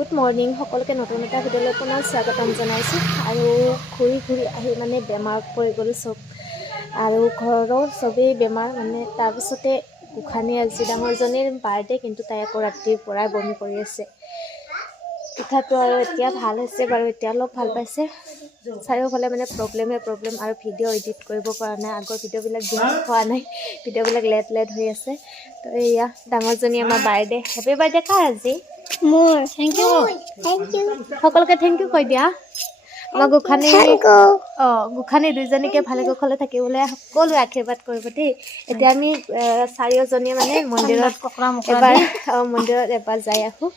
Good morning সকলোকে নতুন এটা ভিডিঅ'লৈ পুনৰ স্বাগতম জনাইছোঁ। আৰু ঘূৰি ঘূৰি আহি মানে বেমাৰত পৰি গ'লোঁ চব। আৰু ঘৰৰ চবেই বেমাৰ মানে তাৰপিছতে গোসাঁনী আজি ডাঙৰজনীৰ বাৰ্থডে কিন্তু তাই আকৌ ৰাতিৰ পৰাই বমি কৰি আছে। পিঠাটো আৰু এতিয়া ভালো হৈছে বাৰু, এতিয়া অলপ ভালো পাইছে। চাৰিওফালে মানে প্ৰব্লেমে প্ৰব্লেম আৰু ভিডিঅ' এডিট কৰিব পৰা নাই। আগৰ ভিডিঅ'বিলাক দিয়া হোৱা নাই ভিডিঅ'বিলাক লেট লেট হৈ আছে। তো এয়া ডাঙৰজনী আমাৰ বাৰ্থডে হেপী বাৰ্থডে কাৰ আজি। মোৰ থেংক ইউ থেংক ইউ সকলোকে থেংক ইউ কৈ দিয়া। আমাৰ গোসাঁনী অঁ গোসাঁনী দুইজনীকে ভালে কুশলে থাকিবলৈ সকলোৱে আশীৰ্বাদ কৰিব দেই। এতিয়া আমি চাৰিওজনীয়ে মানে মন্দিৰত এবাৰ অঁ, মন্দিৰত এবাৰ যাই আহোঁ।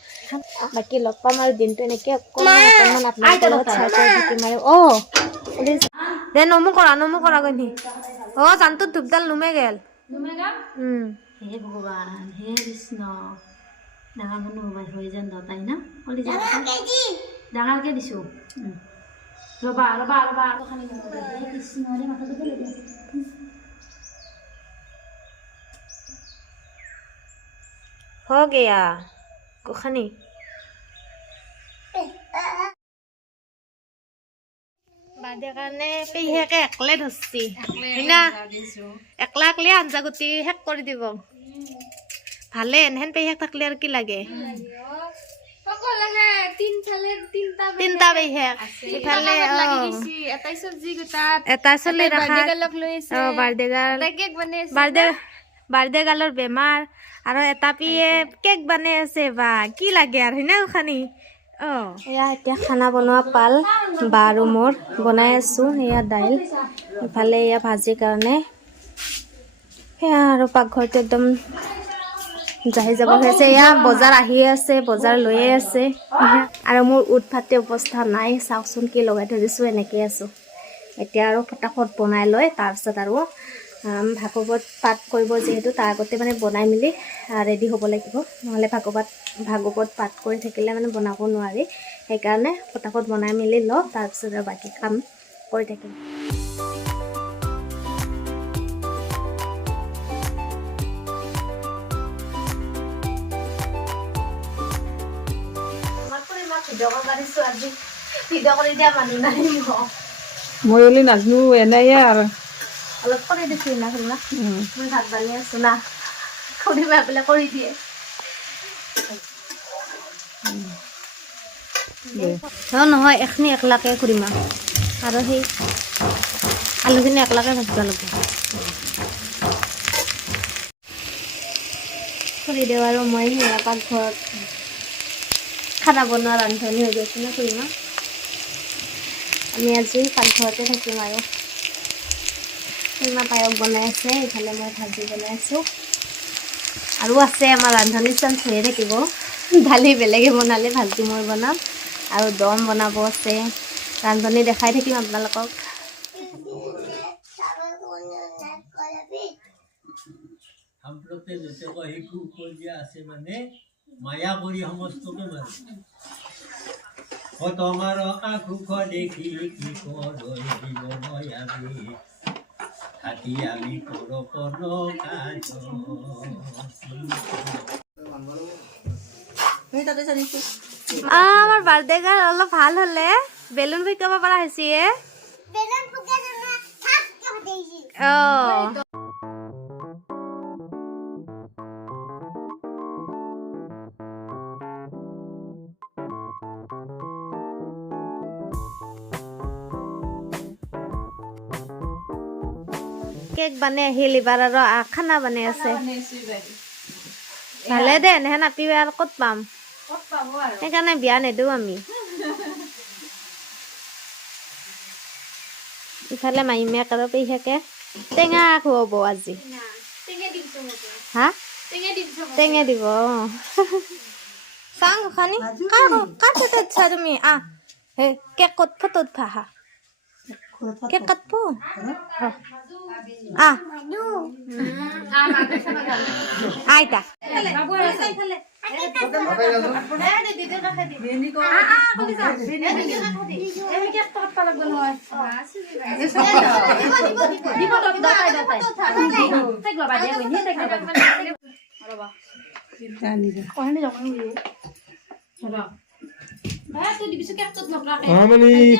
বাকী লগ পাম আৰু দিনটো এনেকৈ অকণমান অকণমান আপোনালোকৰ লগত কৰি থাকিম আৰু অঁ দে নমো কৰা নমো কৰা গন্ধি অঁ জানটোত ধূপডাল নুমে গেল উম। হে ভগৱান হে কৃষ্ণ। ডাঙৰ মানুহ হৈ হৈ যেন দতাই না কলি যা ডাঙৰকে দিছোঁ উম। ৰ'বা ৰ'বা ৰ'বা আকৌ খানি নকৰিবা। হে কৃষ্ণ ৰে মাথাটো পেলাই দিয়া हो गया গোসাঁনী বাৰ্থডে কাৰণে পেহীয়েকে একলে ধৰছি হয়না একলা একলা আঞ্জা গুটি শেষ কৰি দিব ভালে এনেহেন পেহীয়েক থাকিলে আৰু কি লাগে? তিনটা পেহীয়েক ইফালে এটা চলি ৰাখা। অ বাৰ্থডে গাৰ্ল বাৰ্থডে বাৰ্থডে গাৰ্লৰ বেমাৰ। আৰু এটা পিয়ে কেক বনাই আছে বা কি লাগে আৰু হয়নে গোসাঁনী অ। এয়া এতিয়া খানা বনোৱা পাল বা আৰু মোৰ। বনাই আছো এয়া দাইল। ইফালে এয়া ভাজিৰ কাৰণে। সেয়া আৰু পাকঘৰটো একদম জাহি যাব। হৈ আছে এয়া বজাৰ আহিয়ে আছে বজাৰ লৈয়ে আছে। আৰু মোৰ উৎপাতে অৱস্থা নাই চাওকচোন কি লগাই থৈ দিছোঁ এনেকৈ আছোঁ। এতিয়া আৰু ফটাফট বনাই লৈ তাৰপিছত আৰু ভাগৱত পাঠ কৰিব যিহেতু তাৰ আগতে মানে বনাই মেলি ৰেডি হ'ব লাগিব। নহ'লে ভাগৱত ভাগৱত পাঠ কৰি থাকিলে মানে বনাব নোৱাৰি। সেইকাৰণে ফটাফট বনাই মেলি লওঁ তাৰপিছত আৰু বাকী কাম কৰি থাকিম। মই ওলি নাজনো এনেই আৰু অলপ কৰি দিছোঁ না খুড়ীমা মই ভাত বানি আছোঁ না খুড়ীমা বোলে কৰি দিয়ে অঁ নহয় এখনি একলাকে খুড়ীমা আৰু সেই আলুখিনি একলাকে ভাজিব লাগিব খুড়ী দেও আৰু মই পাকঘৰত খানা বনোৱা ৰান্ধনি হৈ গৈছোঁ না খুড়ীমা আমি আজি পাকঘৰতে থাকিম আৰু। খুড়ীমা পায়স বনাই আছে ইফালে মই ভাজি বনাই আছোঁ। আৰু আছে আমাৰ ৰান্ধনী চান্স হৈয়ে থাকিব। দালি বেলেগে বনালে ভাজি মই বনাম। আৰু দম বনাব আছে। ৰান্ধনী দেখাই থাকিম আপোনালোকক। সাম্প্ৰতে যেতিয়াকৈ শিশু উপজিয়া আছে মানে। মায়া কৰি সমস্তকে মানে অ তোমাৰ আকুখ দেখি কি আমি থাকি আমি কাজ। আমাৰ বাৰ্থডে গাৰ্ল অলপ ভালো হ'লে। বেলুন ফুকাব পৰা হৈছে অঁ। কেক বনাই আহিল এইবাৰ আৰু খানা বনাই আছে ভালে দে এনেহে নাপিব আৰু ক'ত পাম সেইকাৰণে বিয়া নিদিওঁ আমি ইফালে মাহীমেক আৰু পেহীয়েকে টেঙা খুৱাব আজি হা টেঙে দিব চাওঁ গোসাঁনী কাৰ কাৰ তুমি আহ হে কেক ক'ত photo Kekat po. Ah. Ah. Aku How many?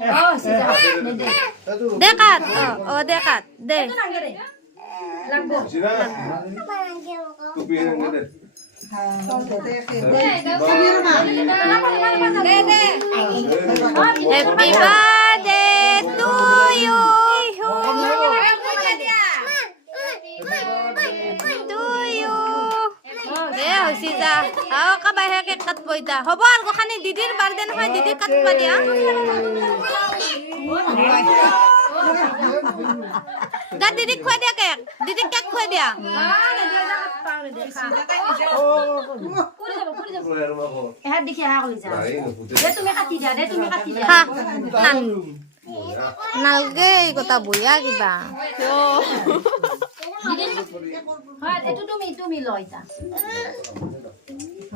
Oh, si Dekat. Oh, oh, dekat. De. Langgo. Gede. Happy birthday. কাবাইহে কেক কাটব হ'ব আৰু গোখানি দিদিৰ বাৰ্থডে নহয় দিদি কাটবা দিয়া যা দিদিক খুৱাই দিয়া কেক দিদিক কেক খুৱাই দিয়া। নালগে এই কথা বয়া কিবা। এইটো তুমি তুমি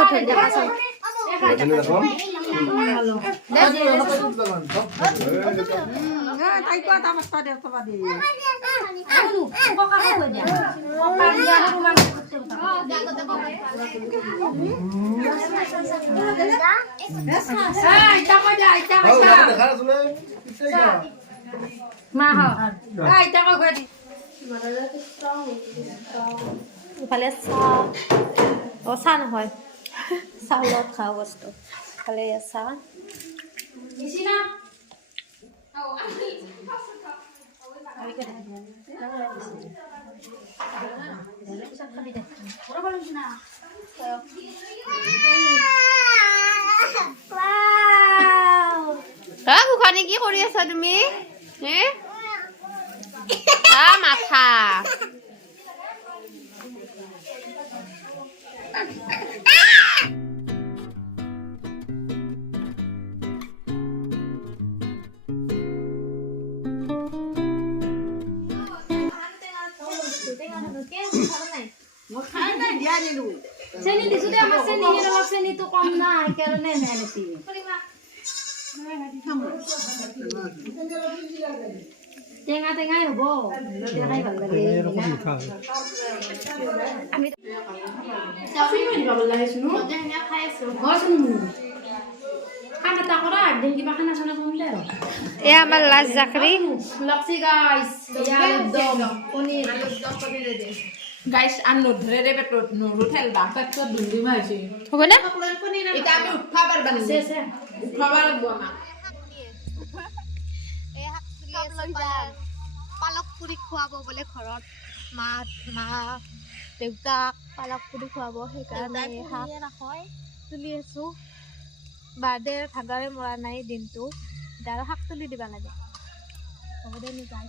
উঠে দেখা চাই এজনী দেখোন ককা কৈ দিয়া ককা দিয়া আৰু মান মা হ ইফালে চাহ। অ, চাহ নহয়। চাউলত খোৱা বস্তু। ইফালে চাহ। অ কি কৰি আছা তুমি? হে? আ মাথা চেনি দিছো দে আমাৰ চেনি অলপ চেনিটো কম না সেইকাৰণে নাই নেকি টেঙা টেঙাই হ'ব। টেঙাই ভালো লাগে। খানা কিবা চানা কৰিলে আৰু। এয়া আমাৰ লাষ্ট জাকৰি। লক্ষী গাইছ একদম। গাইছ আন নধৰে পেটত। নুঠেল বা পেটত আমি পাৰবা আছে আছে। পালক পুৰি খুৱাব বোলে ঘৰত। মা মা দেউতাক পালক পুৰি খুৱাব সেইকাৰণে তুলি আছো। বাৰ্থডে ভাগৰে মৰা নাই দিনটো। এতিয়া আৰু শাক তুলি দিবা লাগে। হ'ব দে নি যাই